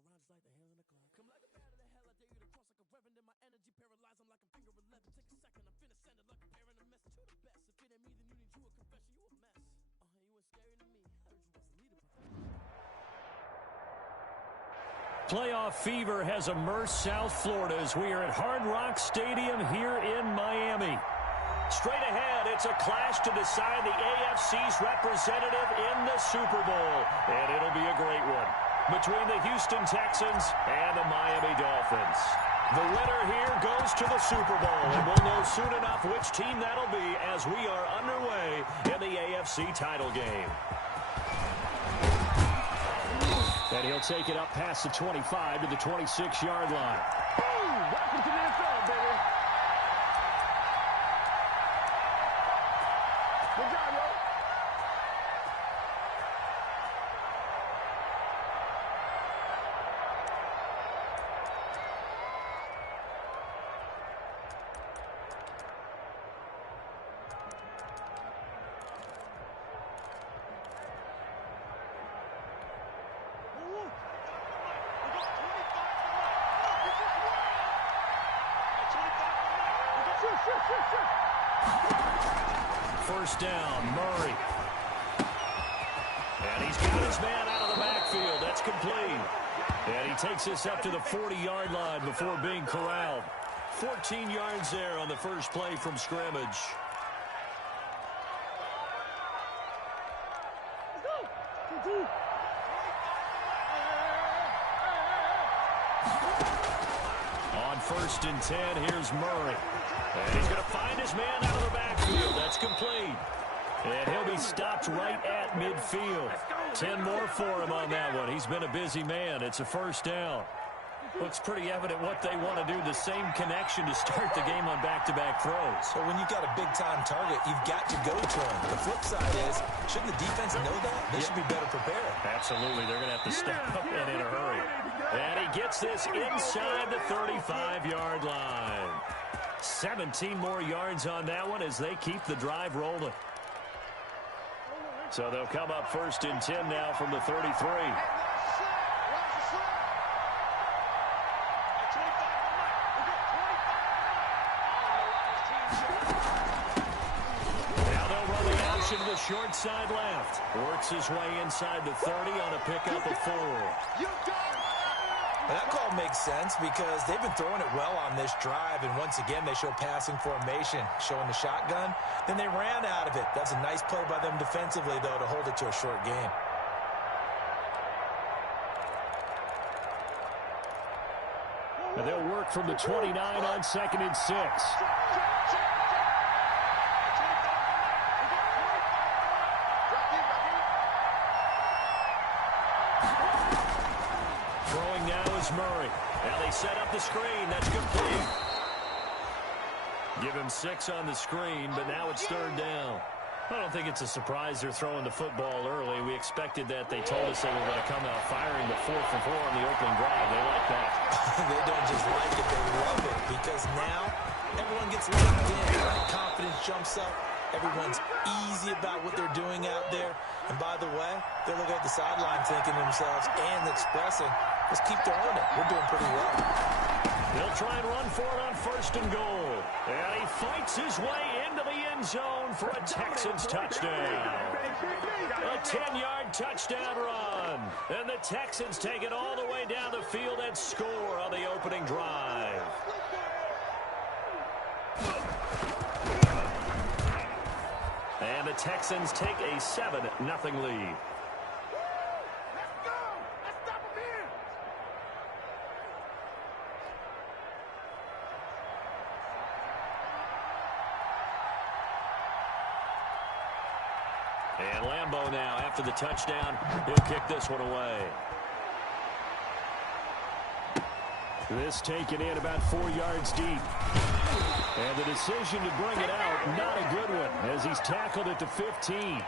rock around just like the hands on the clock. Come like a bat of the hell, I dare you to cross like a reverend in my energy. Paralyze them like I'm finger 11. Take a second, I'm finna send it like a parent a message to the best. If it ain't me, then you need you a confession, you a mess. You ain't scary to me. I heard you was a leader. Playoff fever has immersed South Florida as we are at Hard Rock Stadium here in Miami. Straight ahead, it's a clash to decide the AFC's representative in the Super Bowl. And it'll be a great one between the Houston Texans and the Miami Dolphins. The winner here goes to the Super Bowl, and we'll know soon enough which team that'll be as we are underway in the AFC title game. And he'll take it up past the 25 to the 26-yard line. Boom! Welcome to the NFL, baby. Good job, yo. First down, Murray. And he's got his man out of the backfield. That's complete. And he takes us up to the 40-yard line before being corralled. 14 yards there on the first play from scrimmage. On 1st and 10, here's Murray. And he's going to find his man out of the backfield. That's complete. And he'll be stopped right at midfield. 10 more for him on that one. He's been a busy man. It's a first down. Looks pretty evident what they want to do. The same connection to start the game on back-to-back throws. So when you've got a big-time target, you've got to go to him. The flip side is, shouldn't the defense know that? They should be better prepared. Absolutely. They're going to have to step up and in a hurry. And he gets this inside the 35-yard line. 17 more yards on that one as they keep the drive rolling. So they'll come up 1st and 10 now from the 33. To the short side left. Works his way inside the 30 on a pickup of 4. That call makes sense because they've been throwing it well on this drive, and once again they show passing formation, showing the shotgun. Then they ran out of it. That's a nice play by them defensively, though, to hold it to a short game. And they'll work from the 29 on 2nd and 6. Murray. Now they set up the screen. That's complete. Give him 6 on the screen, but now it's 3rd down. I don't think it's a surprise they're throwing the football early. We expected that. They told us they were going to come out firing the 4 for 4 on the opening drive. They like that. They don't just like it, they love it, because now everyone gets locked in. Confidence jumps up. Everyone's easy about what they're doing out there. And by the way, they're looking at the sideline thinking to themselves and expressing, let's keep throwing it. We're doing pretty well. They'll try and run for it on 1st and goal. And he fights his way into the end zone for a Texans touchdown. A 10-yard touchdown run. And the Texans take it all the way down the field and score on the opening drive. And the Texans take a 7-0 lead. And Lambeau now, after the touchdown, he'll kick this one away. This taken in about 4 yards deep. And the decision to bring it out, not a good one, as he's tackled at the 15.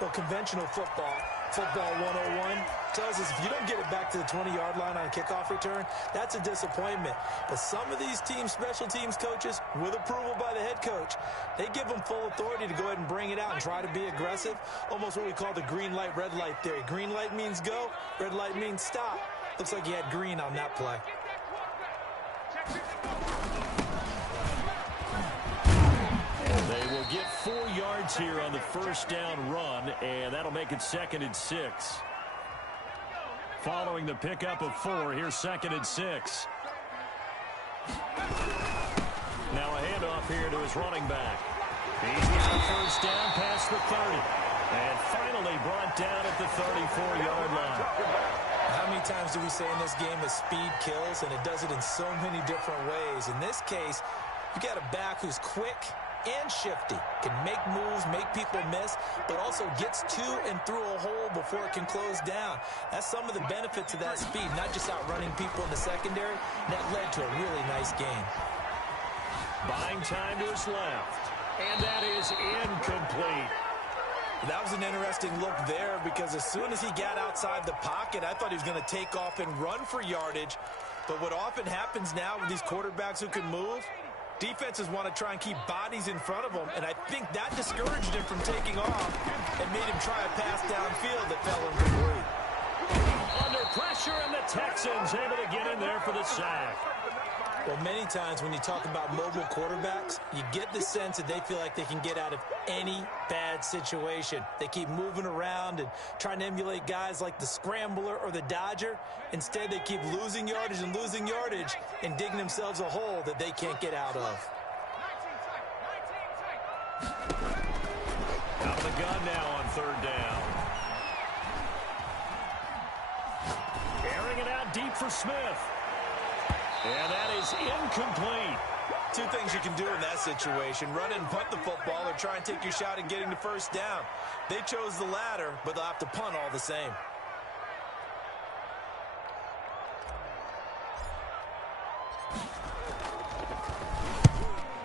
Well, conventional football 101, tells us if you don't get it back to the 20-yard line on a kickoff return, that's a disappointment. But some of these teams, special teams coaches, with approval by the head coach, they give them full authority to go ahead and bring it out and try to be aggressive, almost what we call the green light, red light theory. Green light means go, red light means stop. Looks like he had green on that play. They will get 4 yards here on the first down run, and that'll make it 2nd and 6. Following the pickup of 4, here's 2nd and 6. Now a handoff here to his running back. He's got a first down past the 30. And finally brought down at the 34-yard line. How many times do we say in this game that speed kills, and it does it in so many different ways? In this case, you got a back who's quick and shifty, can make moves, make people miss, but also gets to and through a hole before it can close down. That's some of the benefits of that speed, not just outrunning people in the secondary. That led to a really nice game. Buying time to his left, and that is incomplete. That was an interesting look there, because as soon as he got outside the pocket, I thought he was going to take off and run for yardage. But what often happens now with these quarterbacks who can move, defenses want to try and keep bodies in front of them, and I think that discouraged him from taking off and made him try a pass downfield that fell incomplete. Under pressure, and the Texans able to get in there for the sack. Well, many times when you talk about mobile quarterbacks, you get the sense that they feel like they can get out of any bad situation. They keep moving around and trying to emulate guys like the Scrambler or the Dodger. Instead, they keep losing yardage and digging themselves a hole that they can't get out of. Out of the gun now on 3rd down. Airing it out deep for Smith. And that is incomplete. 2 things you can do in that situation: run and punt the football, or try and take your shot at getting the first down. They chose the latter, but they'll have to punt all the same.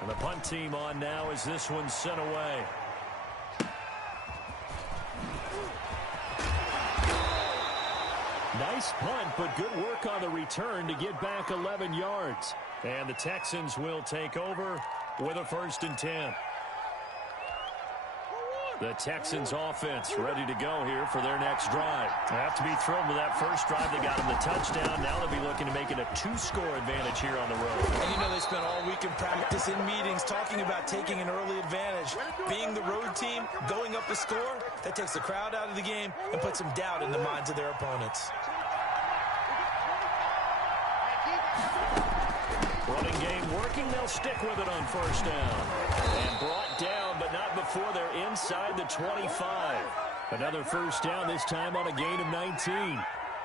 And the punt team on now as this one's sent away. Nice punt, but good work on the return to get back 11 yards. And the Texans will take over with a 1st and 10. The Texans offense ready to go here for their next drive. They have to be thrilled with that first drive. They got them the touchdown. Now they'll be looking to make it a 2-score advantage here on the road. And you know they spent all week in practice, in meetings, talking about taking an early advantage. Being the road team, going up a score, that takes the crowd out of the game and puts some doubt in the minds of their opponents. Running game working. They'll stick with it on first down. And brought down, but not before they're inside the 25. Another first down, this time on a gain of 19.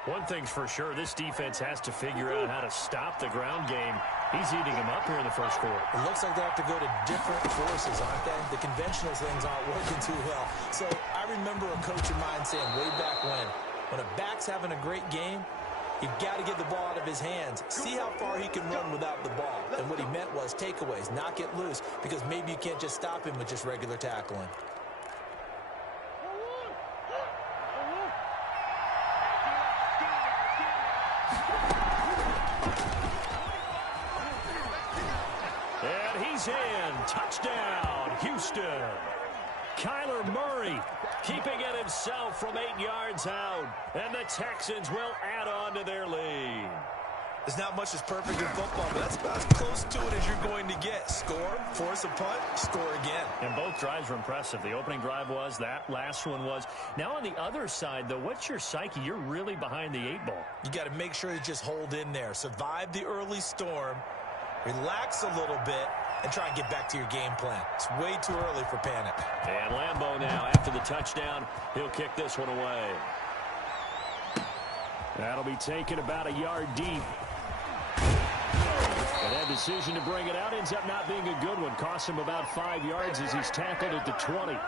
One thing's for sure, this defense has to figure out how to stop the ground game. He's eating them up here in the first quarter. It looks like they have to go to different forces, aren't they? The conventional things aren't working too well. So I remember a coach of mine saying way back when a back's having a great game, you've got to get the ball out of his hands. See how far he can run without the ball. And what he meant was takeaways, knock it loose, because maybe you can't just stop him with just regular tackling. And he's in. Touchdown, Houston. Kyler Murray keeping it himself from 8 yards out. And the Texans will add on to their lead. There's not much that's perfect in football, but that's about as close to it as you're going to get. Score, force a punt, score again. And both drives were impressive. The opening drive was, that last one was. Now on the other side, though, what's your psyche? You're really behind the 8 ball. You got to make sure you just hold in there. Survive the early storm, relax a little bit, and try and get back to your game plan. It's way too early for panic. And Lambeau now, after the touchdown, he'll kick this one away. That'll be taken about a yard deep. And that decision to bring it out ends up not being a good one. Costs him about 5 yards as he's tackled at the 20.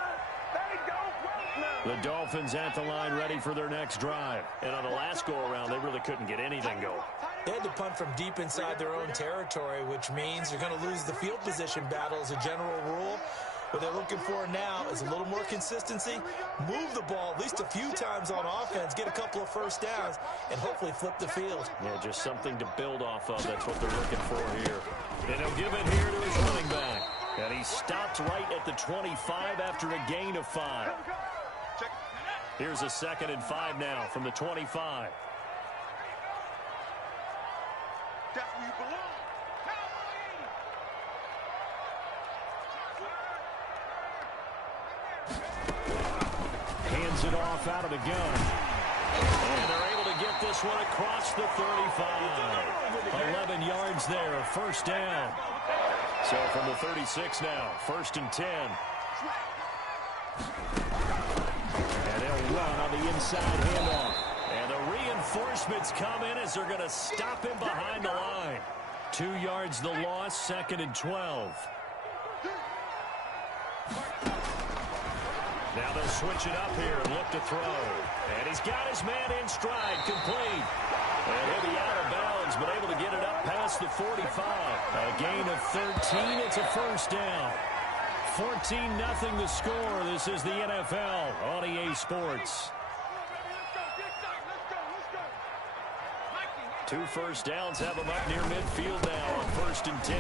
The Dolphins at the line ready for their next drive. And on the last go-around, they really couldn't get anything going. They had to punt from deep inside their own territory, which means you're going to lose the field position battle as a general rule. What they're looking for now is a little more consistency, move the ball at least a few times on offense, get a couple of first downs, and hopefully flip the field. Yeah, just something to build off of. That's what they're looking for here. And he'll give it here to his running back. And he stopped right at the 25 after a gain of 5. Here's a 2nd and 5 now from the 25. That's where you belong. Hands it off out of the gun. And they're able to get this one across the 35. 11 yards there, first down. So from the 36 now, 1st and 10. And they'll run on the inside handoff. And the reinforcements come in as they're going to stop him behind the line. 2 yards the loss, 2nd and 12. Now they'll switch it up here and look to throw. And he's got his man in stride, complete. And he'll be out of bounds, but able to get it up past the 45. A gain of 13, it's a first down. 14-0 the score. This is the NFL on EA Sports. 2 first downs have them up near midfield now on 1st and 10.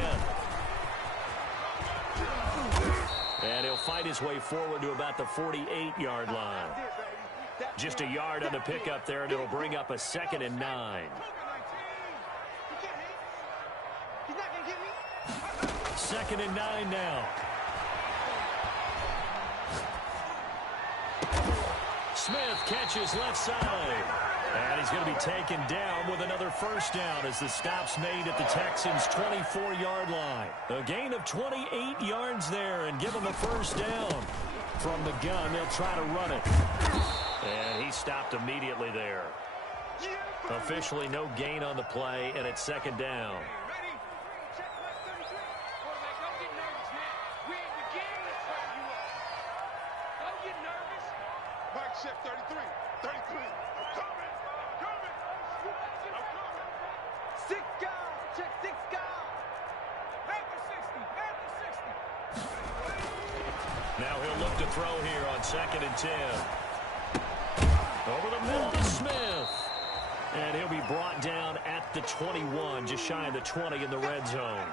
And he'll fight his way forward to about the 48-yard line. Just a yard on the pickup there, and it'll bring up a 2nd and 9. 2nd and 9 now. Smith catches left side. And he's going to be taken down with another first down as the stop's made at the Texans' 24-yard line. A gain of 28 yards there and give them a first down. From the gun, they'll try to run it. And he stopped immediately there. Officially no gain on the play, and it's 2nd down. Mike, check 33. 33. Now he'll look to throw here on 2nd and 10. Over the middle to Smith. And he'll be brought down at the 21, just shy of the 20 in the red zone.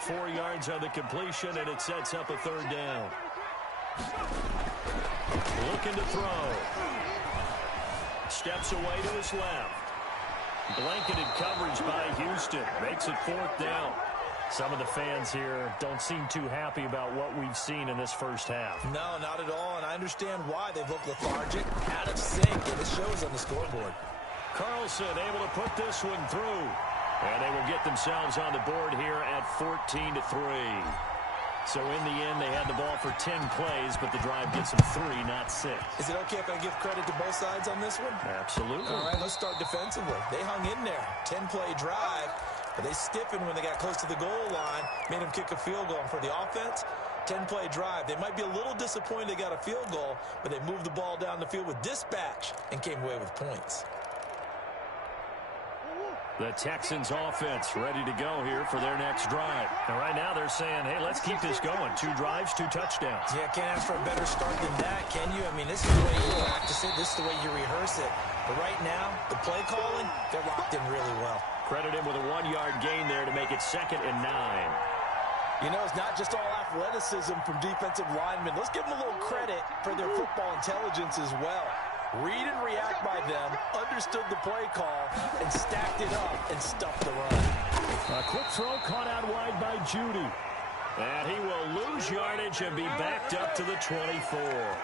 4 yards on the completion, and it sets up a 3rd down. Looking to throw. Steps away to his left. Blanketed coverage by Houston. Makes it 4th down. Some of the fans here don't seem too happy about what we've seen in this first half. No, not at all, and I understand why. They've looked lethargic, out of sync, and it shows on the scoreboard. Carlson able to put this one through. And they will get themselves on the board here at 14-3. So in the end, they had the ball for 10 plays, but the drive gets them 3, not 6. Is it okay if I give credit to both sides on this one? Absolutely. All right, let's start defensively. They hung in there. 10-play drive, but they stiffened when they got close to the goal line, made them kick a field goal. And for the offense, 10-play drive. They might be a little disappointed they got a field goal, but they moved the ball down the field with dispatch and came away with points. The Texans offense ready to go here for their next drive. And right now they're saying, hey, let's keep this going. 2 drives, 2 touchdowns. Yeah, can't ask for a better start than that, can you? I mean, this is the way you practice it. This is the way you rehearse it. But right now, the play calling, they're locked in really well. Credit him with a 1-yard gain there to make it 2nd and 9. You know, it's not just all athleticism from defensive linemen. Let's give them a little credit for their football intelligence as well. Read and react by them, understood the play call, and stacked it up and stuffed the run. A quick throw caught out wide by Judy. And he will lose yardage and be backed up to the 24.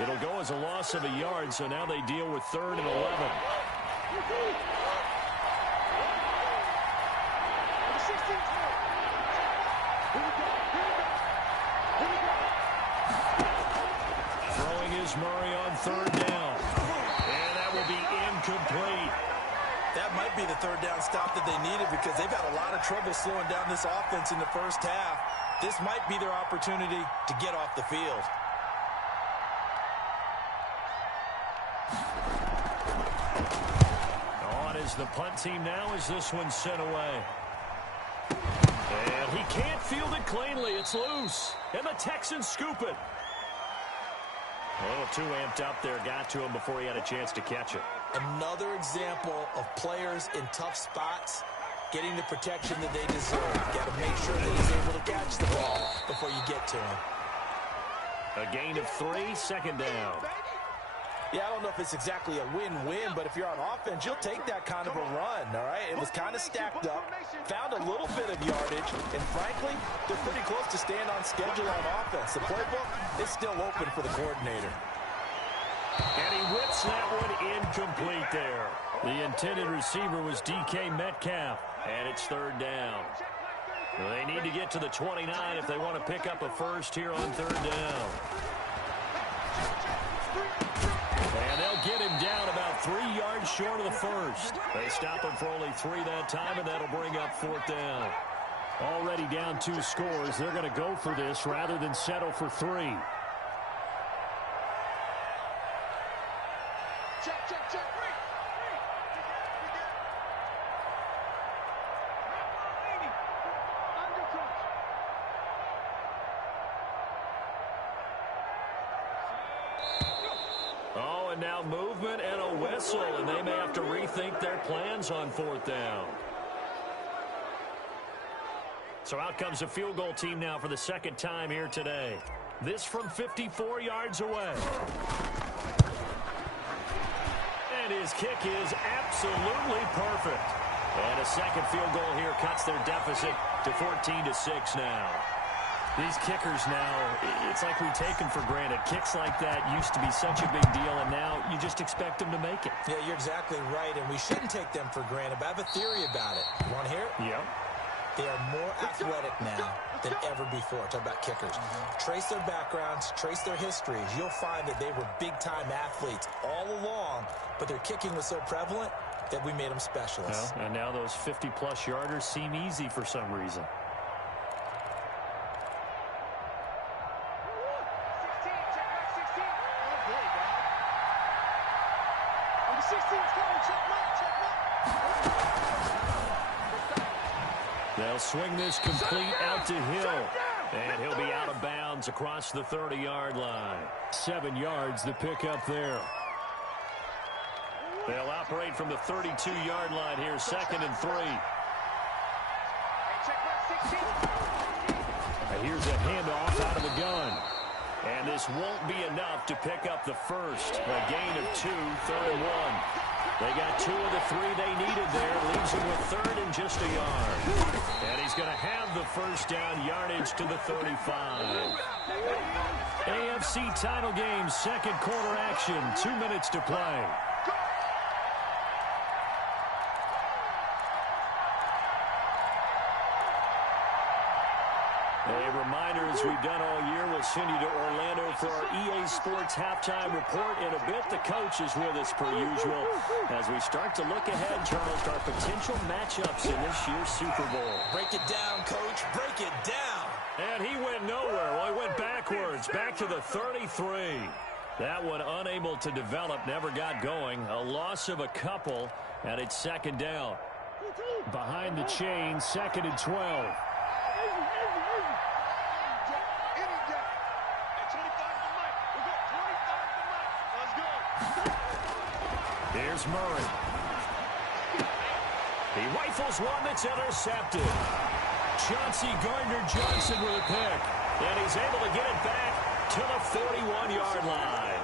It'll go as a loss of a yard, so now they deal with 3rd and 11. Throwing is Murray on 3rd down. And that will be incomplete. That might be the 3rd down stop that they needed because they've had a lot of trouble slowing down this offense in the first half. This might be their opportunity to get off the field. On is the punt team now as this one's sent away. And he can't field it cleanly. It's loose. And the Texans scoop it. A little too amped up there. Got to him before he had a chance to catch it. Another example of players in tough spots getting the protection that they deserve. Got to make sure that he's able to catch the ball before you get to him. A gain of 3, 2nd down. Yeah, I don't know if it's exactly a win-win, but if you're on offense, you'll take that kind of a run, all right? At was kind of stacked up, found a little bit of yardage, and frankly, they're pretty close to staying on schedule on offense. The playbook is still open for the coordinator. And he whips that one incomplete there. The intended receiver was DK Metcalf, and it's third down. They need to get to the 29 if they want to pick up a first here on third down. And they'll get him down about 3 yards short of the first. They stop him for only 3 that time, and that'll bring up fourth down. Already down 2 scores. They're going to go for this rather than settle for 3. Check, check, check. Oh, and now movement and a whistle, and they may have to rethink their plans on fourth down. So out comes a field goal team now for the second time here today. This from 54 yards away. And his kick is absolutely perfect. And a second field goal here cuts their deficit to 14-6 now. These kickers now, it's like we take them for granted. Kicks like that used to be such a big deal, and now you just expect them to make it. Yeah, you're exactly right, and we shouldn't take them for granted, but I have a theory about it. You want to hear it? Yep. They are more athletic now than ever before. Talk about kickers. Trace their backgrounds, trace their histories. You'll find that they were big-time athletes all along, but their kicking was so prevalent that we made them specialists. Well, and now those 50-plus yarders seem easy for some reason. They'll swing this complete out to Hill. And he'll be out of bounds across the 30-yard line. 7 yards the pickup there. They'll operate from the 32-yard line here, 2nd and 3. And here's a handoff out of the gun. And this won't be enough to pick up the first. A gain of 2, 3rd and 1. They got 2 of the 3 they needed there. Leaves them with 3rd and just a yard. And he's going to have the first down, yardage to the 35. AFC title game, second quarter action. 2 minutes to play. A reminder, as we've done all year, we'll send you to Orlando for our EA Sports halftime report. In a bit, the coach is with us per usual. As we start to look ahead, Charles, to our potential matchups in this year's Super Bowl. Break it down, Coach. Break it down. And he went nowhere. Well, he went backwards, back to the 33. That one unable to develop, never got going. A loss of a couple, and it's 2nd down. Behind the chain, 2nd and 12. Here's Murray. He rifles one that's intercepted. Chauncey Gardner-Johnson with a pick. And he's able to get it back to the 41-yard line.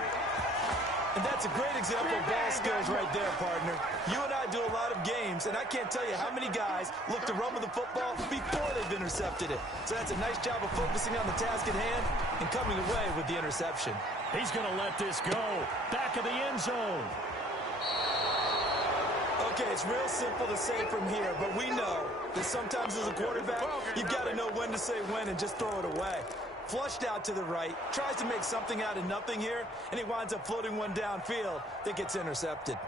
And that's a great example of ball skills right there, partner. You and I do a lot of games, and I can't tell you how many guys look to run with the football before they've intercepted it. So that's a nice job of focusing on the task at hand and coming away with the interception. He's going to let this go. Back of the end zone. Okay, it's real simple to say from here, but we know that sometimes as a quarterback, you've got to know when to say when and just throw it away. Flushed out to the right, tries to make something out of nothing here, and he winds up floating one downfield that gets intercepted.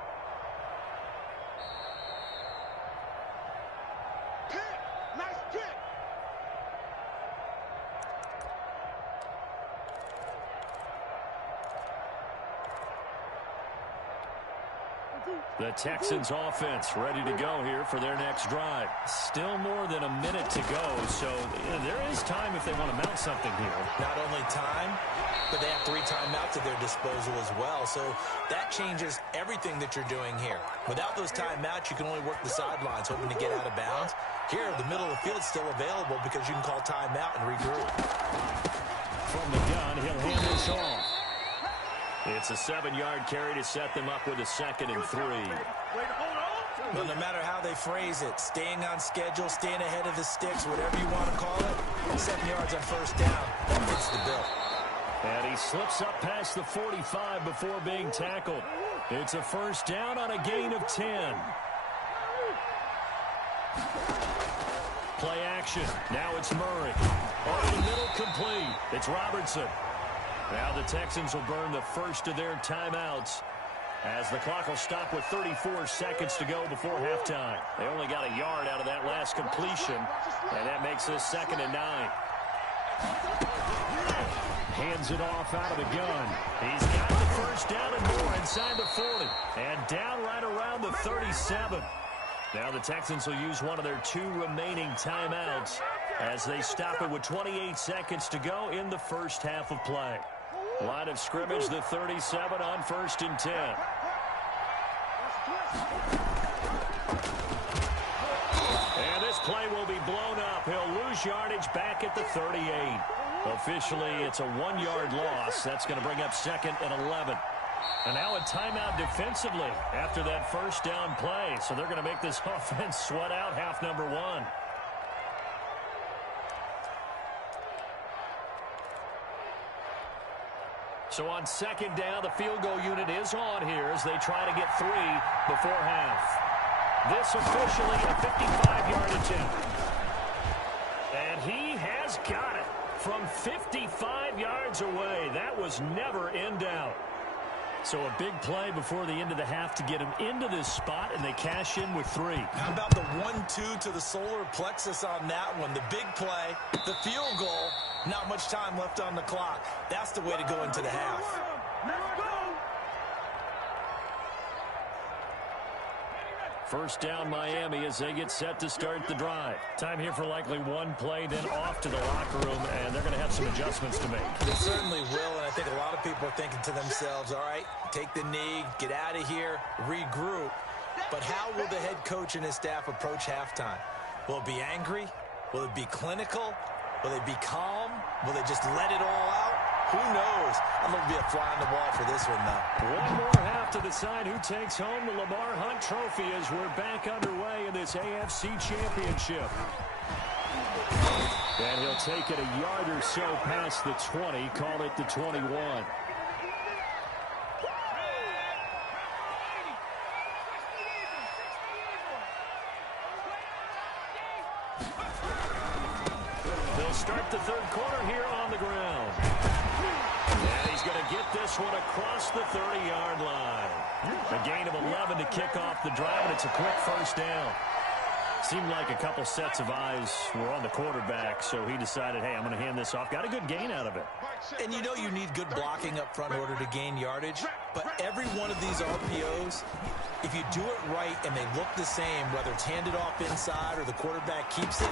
Pick! Nice pick! The Texans offense ready to go here for their next drive. Still more than a minute to go, so there is time if they want to mount something here. Not only time, but they have 3 timeouts at their disposal as well, so that changes everything that you're doing here. Without those timeouts, you can only work the sidelines, hoping to get out of bounds. Here, the middle of the field is still available because you can call timeout and regroup. From the gun, he'll hand this off. It's a 7-yard carry to set them up with a 2nd and 3. Well, no matter how they phrase it, staying on schedule, staying ahead of the sticks, whatever you want to call it, 7 yards on first down, that fits the bill. And he slips up past the 45 before being tackled. It's a first down on a gain of 10. Play action. Now it's Murray. Over the middle, complete. It's Robertson. Now the Texans will burn the first of their timeouts as the clock will stop with 34 seconds to go before halftime. They only got a yard out of that last completion, and that makes this 2nd and 9. Hands it off out of the gun. He's got the first down and more inside the 40. And down right around the 37. Now the Texans will use one of their 2 remaining timeouts as they stop it with 28 seconds to go in the first half of play. Line of scrimmage, the 37 on 1st and 10. And this play will be blown up. He'll lose yardage back at the 38. Officially, it's a 1-yard loss. That's going to bring up 2nd and 11. And now a timeout defensively after that first down play. So they're going to make this offense sweat out half number 1. So on 2nd down, the field goal unit is on here as they try to get 3 before half. This officially a 55-yard attempt. And he has got it from 55 yards away. That was never in doubt. So a big play before the end of the half to get him into this spot, and they cash in with 3. How about the 1-2 to the solar plexus on that one? The big play, the field goal, not much time left on the clock. That's the way to go into the half. First down Miami as they get set to start the drive. Time here for likely one play, then off to the locker room, and they're going to have some adjustments to make. They certainly will, and I think a lot of people are thinking to themselves, all right, take the knee, get out of here, regroup. But how will the head coach and his staff approach halftime? Will it be angry? Will it be clinical? Will they be calm? Will they just let it all out? Who knows? I'm going to be a fly on the wall for this one, though. One more half to decide who takes home the Lamar Hunt Trophy as we're back underway in this AFC Championship. And he'll take it a yard or so past the 20, call it the 21. They'll start the third quarter here on the ground. And he's going to get this one across the 30-yard line. A gain of 11 to kick off the drive, and it's a quick first down. Seemed like a couple sets of eyes were on the quarterback, so he decided, hey, I'm going to hand this off. Got a good gain out of it. And you know you need good blocking up front in order to gain yardage, but every one of these RPOs, if you do it right and they look the same, whether it's handed off inside or the quarterback keeps it,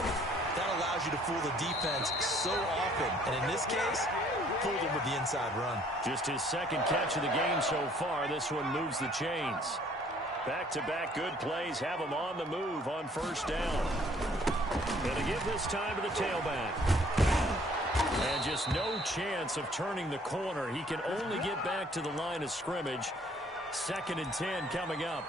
that allows you to fool the defense so often. And in this case, fooled him with the inside run. Just his second catch of the game so far. This one moves the chains. Back-to-back good plays have him on the move on first down. Going to give this time to the tailback. And just no chance of turning the corner. He can only get back to the line of scrimmage. 2nd and 10 coming up.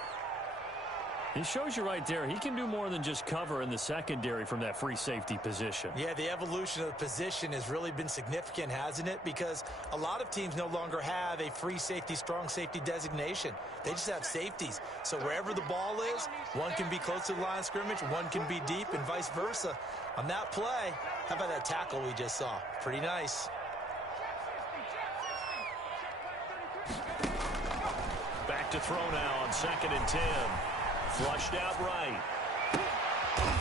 It shows you right there, he can do more than just cover in the secondary from that free safety position. Yeah, the evolution of the position has really been significant, hasn't it? Because a lot of teams no longer have a free safety, strong safety designation. They just have safeties. So wherever the ball is, one can be close to the line of scrimmage, one can be deep, and vice versa. On that play, how about that tackle we just saw? Pretty nice. Back to throw now on 2nd and 10. Flushed out right.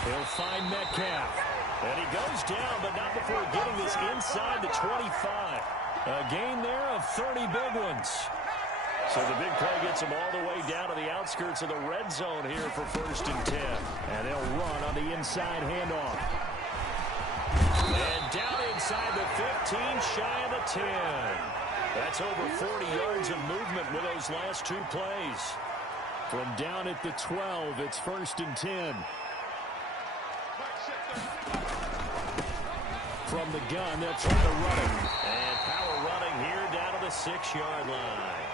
He'll find Metcalf. And he goes down, but not before getting this inside the 25. A gain there of 30 big ones. So the big play gets him all the way down to the outskirts of the red zone here for 1st and 10. And they'll run on the inside handoff. And down inside the 15, shy of the 10. That's over 40 yards of movement with those last 2 plays. From down at the 12, it's 1st and 10. From the gun, they'll try to run it. And power running here down to the 6-yard line.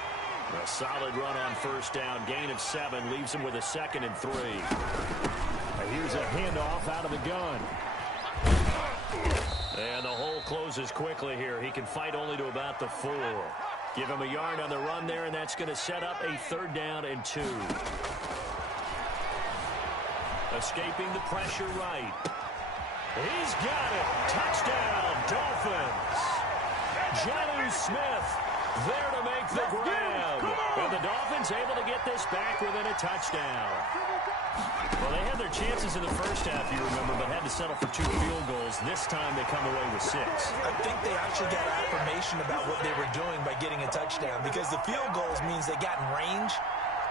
A solid run on first down. Gain of 7 leaves him with a 2nd and 3. Here's a handoff out of the gun. And the hole closes quickly here. He can fight only to about the 4. Give him a yard on the run there, and that's going to set up a 3rd down and 2. Escaping the pressure right. He's got it. Touchdown, Dolphins. Jonnu Smith there to make the grab. And the Dolphins able to get this back within a touchdown. Well, they had their chances in the first half, you remember, but had to settle for 2 field goals. This time they come away with 6. I think they actually got affirmation about what they were doing by getting a touchdown, because the field goals means they got in range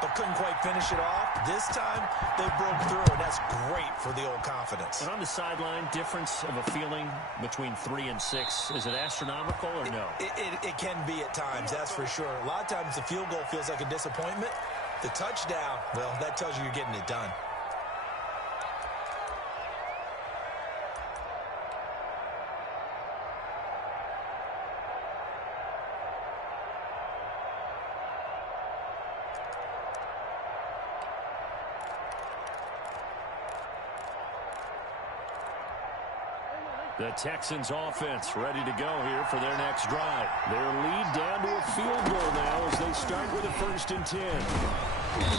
but couldn't quite finish it off. This time, they broke through, and that's great for the old confidence. And on the sideline, difference of a feeling between 3 and 6, is it astronomical or no? It can be at times, that's for sure. A lot of times the field goal feels like a disappointment. The touchdown, well, that tells you you're getting it done. The Texans offense ready to go here for their next drive. Their lead down to a field goal now as they start with a 1st and 10.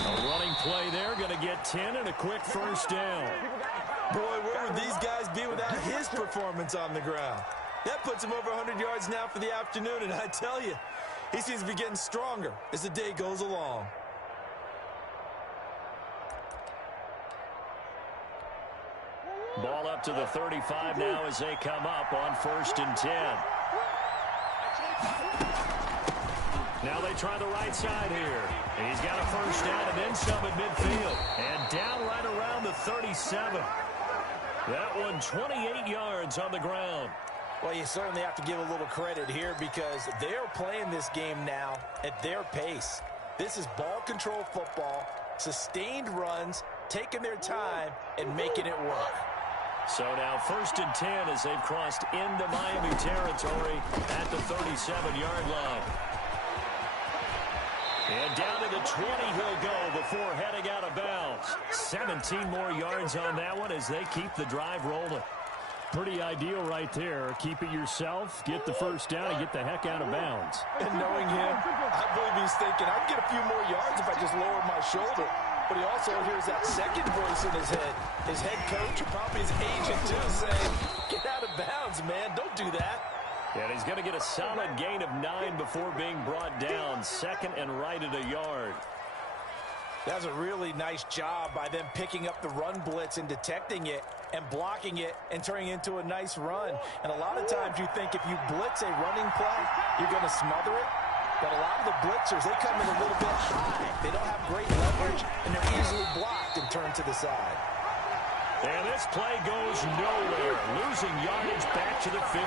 A running play there, going to get 10 and a quick 1st down. Boy, where would these guys be without his performance on the ground? That puts him over 100 yards now for the afternoon, and I tell you, he seems to be getting stronger as the day goes along. Ball up to the 35 now as they come up on 1st and 10. Now they try the right side here. And he's got a 1st down and then some at midfield. And down right around the 37. That one 28 yards on the ground. Well, you certainly have to give a little credit here because they're playing this game now at their pace. This is ball control football, sustained runs, taking their time, and making it work. So now 1st and 10 as they've crossed into Miami territory at the 37-yard line. And down to the 20 he'll go before heading out of bounds. 17 more yards on that one as they keep the drive rolling. Pretty ideal right there. Keep it yourself, get the 1st down, and get the heck out of bounds. And knowing him, I believe he's thinking, I'd get a few more yards if I just lowered my shoulder. But he also hears that second voice in his head. His head coach, probably his agent too, saying, get out of bounds, man. Don't do that. And he's going to get a solid gain of 9 before being brought down. 2nd and right at a yard. That's a really nice job by them picking up the run blitz and detecting it and blocking it and turning it into a nice run. And a lot of times you think if you blitz a running play, you're going to smother it. But a lot of the blitzers, they come in a little bit high. They don't have great leverage, and they're easily blocked and turned to the side. And this play goes nowhere, losing yardage back to the 15.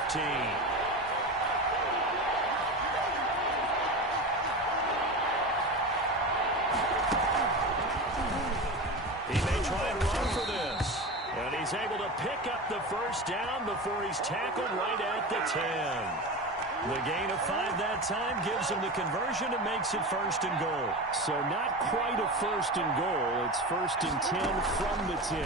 He may try and run for this. And he's able to pick up the 1st down before he's tackled right at the 10. The gain of 5 that time gives him the conversion and makes it 1st and goal. So not quite a 1st and goal. It's 1st and 10 from the 10.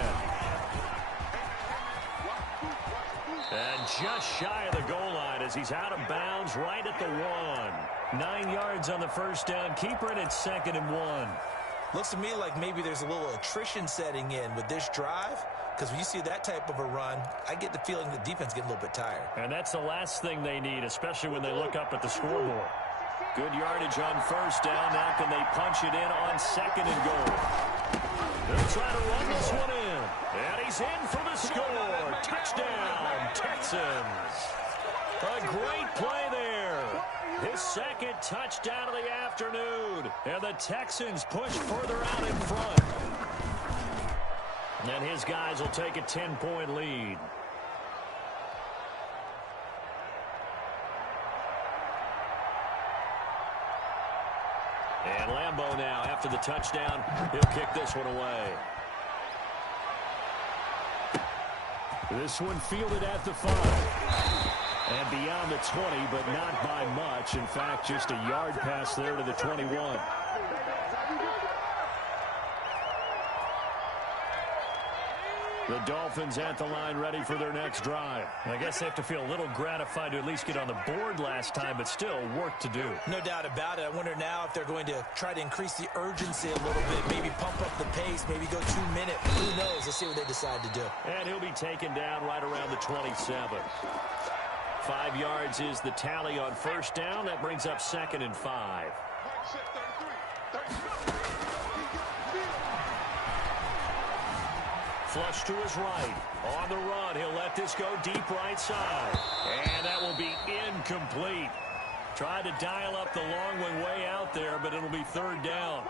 And just shy of the goal line as he's out of bounds right at the 1. 9 yards on the 1st down. Keeper, and it's 2nd and 1. Looks to me like maybe there's a little attrition setting in with this drive. Because when you see that type of a run, I get the feeling the defense getting a little bit tired. And that's the last thing they need, especially when they look up at the scoreboard. Good yardage on 1st down. Now can they punch it in on 2nd and goal? They'll try to run this one in. And he's in for the score. Touchdown, Texans. A great play there. His 2nd touchdown of the afternoon. And the Texans push further out in front. And his guys will take a 10-point lead. And Lambeau now, after the touchdown, he'll kick this one away. This one fielded at the 5. And beyond the 20, but not by much. In fact, just a yard pass there to the 21. The Dolphins at the line ready for their next drive. I guess they have to feel a little gratified to at least get on the board last time, but still work to do. No doubt about it. I wonder now if they're going to try to increase the urgency a little bit, maybe pump up the pace, maybe go 2 minutes. Who knows? Let's see what they decide to do. And he'll be taken down right around the 27. 5 yards is the tally on first down. That brings up 2nd and 5. Flush to his right. On the run, he'll let this go deep right side. And that will be incomplete. Tried to dial up the long one way out there, but it'll be 3rd down.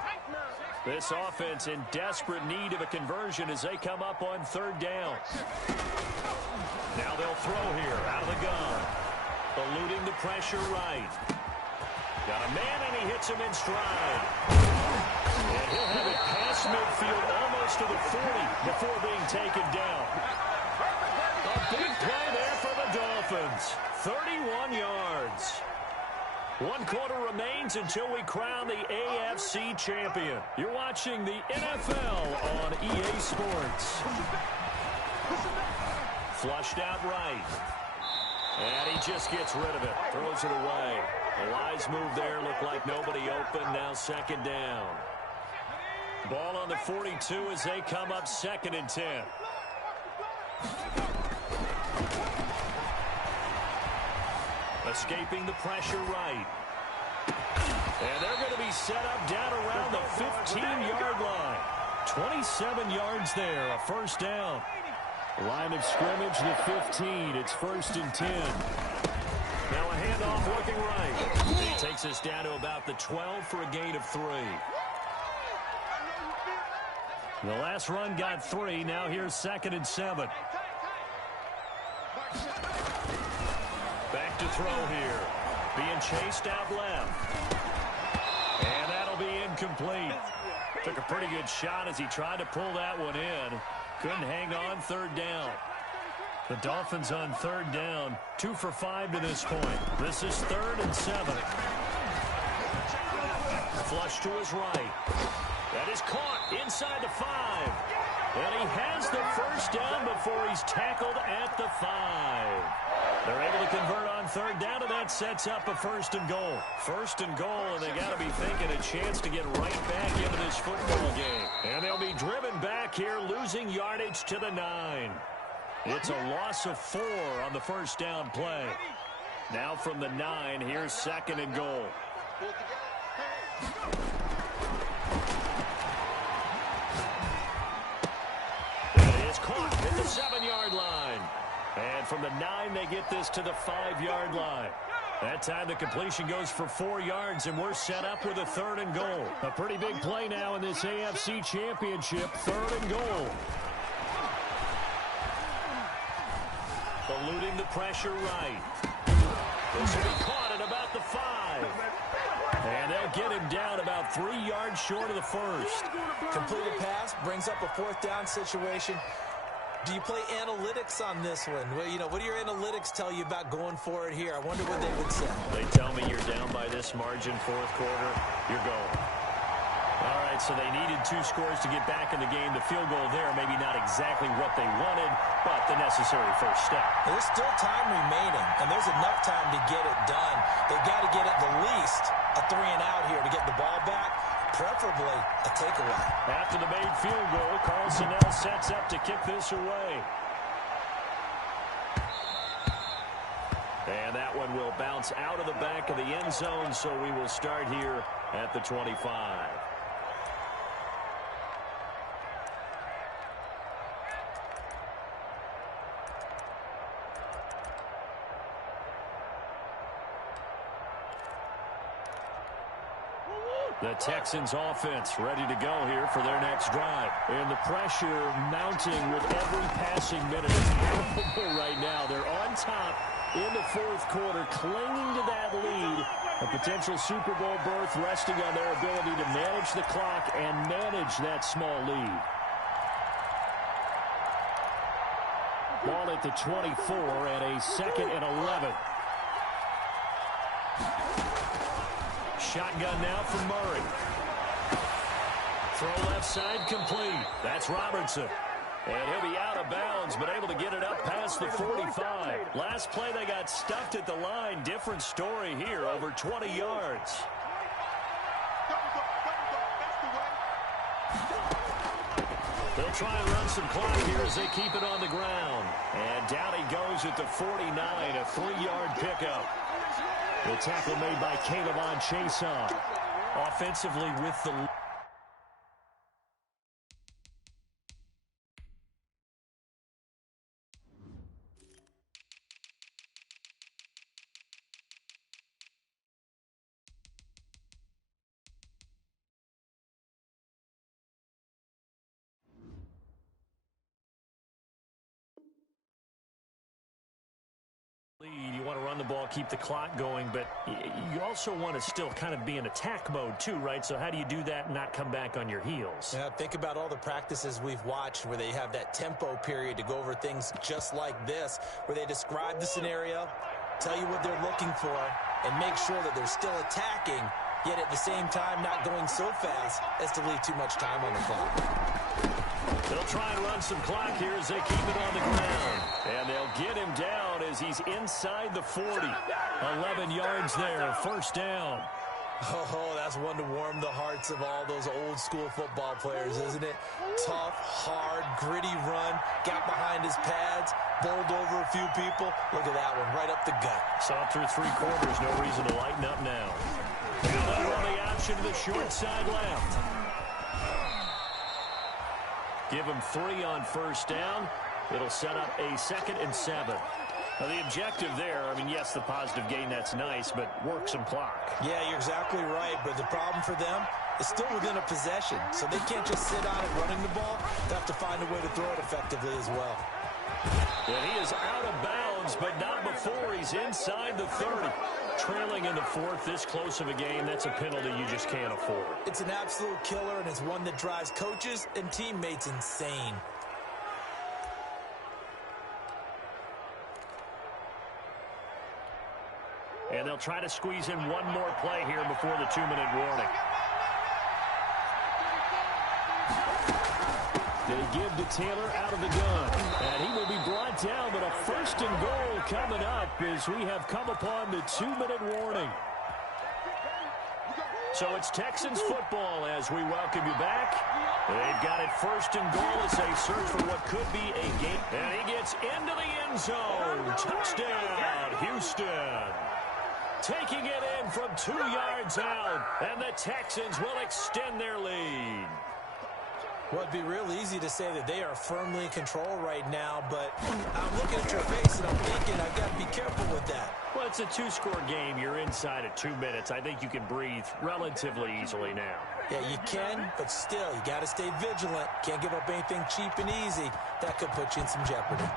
This offense in desperate need of a conversion as they come up on 3rd down. Now they'll throw here out of the gun. Eluding the pressure right. Got a man, and he hits him in stride. And he'll have it past midfield almost to the 40 before being taken down. A big play there for the Dolphins. 31 yards. 1 quarter remains until we crown the AFC champion. You're watching the NFL on EA Sports. Flushed out right. And he just gets rid of it. Throws it away. A wise move there. Looked like nobody open. Now 2nd down. Ball on the 42 as they come up 2nd and 10. Escaping the pressure right. And they're going to be set up down around the 15-yard line. 27 yards there, a 1st down. Line of scrimmage, the 15. It's 1st and 10. Now a handoff looking right. He takes us down to about the 12 for a gain of 3. The last run got 3. Now here's 2nd and 7. Back to throw here. Being chased out left. And that'll be incomplete. Took a pretty good shot as he tried to pull that one in. Couldn't hang on. 3rd down. The Dolphins on 3rd down. 2 for 5 to this point. This is 3rd and 7. Flush to his right. That is caught inside the 5. And he has the 1st down before he's tackled at the 5. They're able to convert on 3rd down, and that sets up a 1st and goal. 1st and goal, and they got to be thinking a chance to get right back into this football game. And they'll be driven back here, losing yardage to the 9. It's a loss of 4 on the 1st down play. Now from the 9, here's 2nd and goal. It is caught at the 7-yard line. And from the 9, they get this to the 5-yard line. That time the completion goes for 4 yards, and we're set up with a 3rd and goal. A pretty big play now in this AFC Championship. 3rd and goal. Eluding the pressure right. This will be caught at about the 5. And they'll get him down about 3 yards short of the 1st. Completed pass brings up a 4th down situation. Do you play analytics on this one? Well, you know, what do your analytics tell you about going for it here? I wonder what they would say. They tell me you're down by this margin, 4th quarter, you're going. All right, so they needed 2 scores to get back in the game. The field goal there, maybe not exactly what they wanted, but the necessary first step. There's still time remaining, and there's enough time to get it done. They've got to get at the least a 3 and out here to get the ball back, preferably a takeaway. After the made field goal, Carlson now sets up to kick this away. And that one will bounce out of the back of the end zone, so we will start here at the 25. The Texans offense ready to go here for their next drive. And the pressure mounting with every passing minute. It's palpable right now. They're on top in the 4th quarter, clinging to that lead. A potential Super Bowl berth resting on their ability to manage the clock and manage that small lead. Ball at the 24 and a 2nd and 11. Shotgun now for Murray. Throw left side complete. That's Robertson. And he'll be out of bounds, but able to get it up past the 45. Last play, they got stuffed at the line. Different story here, over 20 yards. They'll try and run some clock here as they keep it on the ground. And down he goes at the 49, a 3-yard pickup. The tackle made by Caleb on Chason. Offensively with the... You want to run the ball, keep the clock going, but you also want to still kind of be in attack mode too, right? So how do you do that and not come back on your heels? Yeah, think about all the practices we've watched where they have that tempo period to go over things just like this, where they describe the scenario, tell you what they're looking for, and make sure that they're still attacking, yet at the same time not going so fast as to leave too much time on the clock. They'll try and run some clock here as they keep it on the ground. And they'll get him down as he's inside the 40. 11 yards there, first down. Oh, that's one to warm the hearts of all those old school football players, isn't it? Tough, hard, gritty run, got behind his pads, bowled over a few people. Look at that one, right up the gut. Saw through 3 quarters, no reason to lighten up now. Now they'll run the option to the short side left. Give him 3 on first down. It'll set up a 2nd and 7. Now, the objective there, I mean, yes, the positive gain, that's nice, but work some clock. Yeah, you're exactly right, but the problem for them is still within a possession, so they can't just sit on it running the ball. They have to find a way to throw it effectively as well. And he is out of bounds, but not before he's inside the 30. Trailing in the 4th, this close of a game, that's a penalty you just can't afford. It's an absolute killer, and it's one that drives coaches and teammates insane. And they'll try to squeeze in one more play here before the 2-minute warning. They give to Taylor out of the gun. And he will be brought down, but a 1st and goal coming up as we have come upon the 2-minute warning. So it's Texans football as we welcome you back. They've got it 1st and goal as they search for what could be a game. And he gets into the end zone. Touchdown, Houston. Taking it in from 2 yards out, and the Texans will extend their lead. Well, it'd be real easy to say that they are firmly in control right now, but I'm looking at your face and I'm thinking I've got to be careful with that. Well, it's a 2-score game. You're inside at 2 minutes. I think you can breathe relatively easily now. Yeah, you can, but still, you got to stay vigilant. Can't give up anything cheap and easy. That could put you in some jeopardy.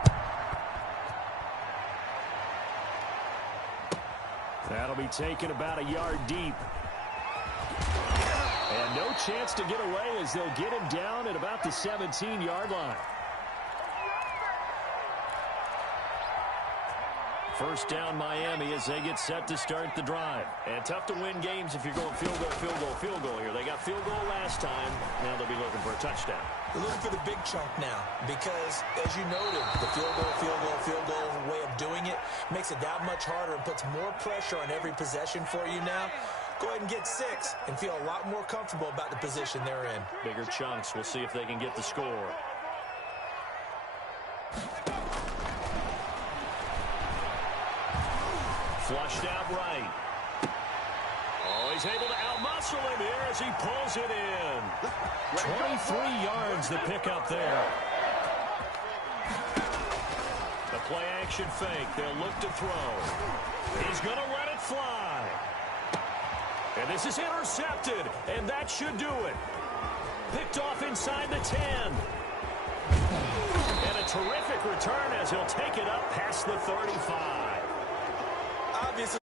That'll be taken about a yard deep. And no chance to get away as they'll get him down at about the 17-yard line. First down Miami as they get set to start the drive. And tough to win games if you're going field goal, field goal, field goal here. They got field goal last time. Now they'll be looking for a touchdown. They're looking for the big chunk now because, as you noted, the field goal way of doing it makes it that much harder and puts more pressure on every possession for you now. Go ahead and get 6 and feel a lot more comfortable about the position they're in. Bigger chunks. We'll see if they can get the score. Flushed out right. Oh, he's able to outmuscle him here as he pulls it in. 23 yards the pickup there. The play action fake. They'll look to throw. He's going to let it fly. And this is intercepted, and that should do it. Picked off inside the 10. And a terrific return as he'll take it up past the 35. Obviously.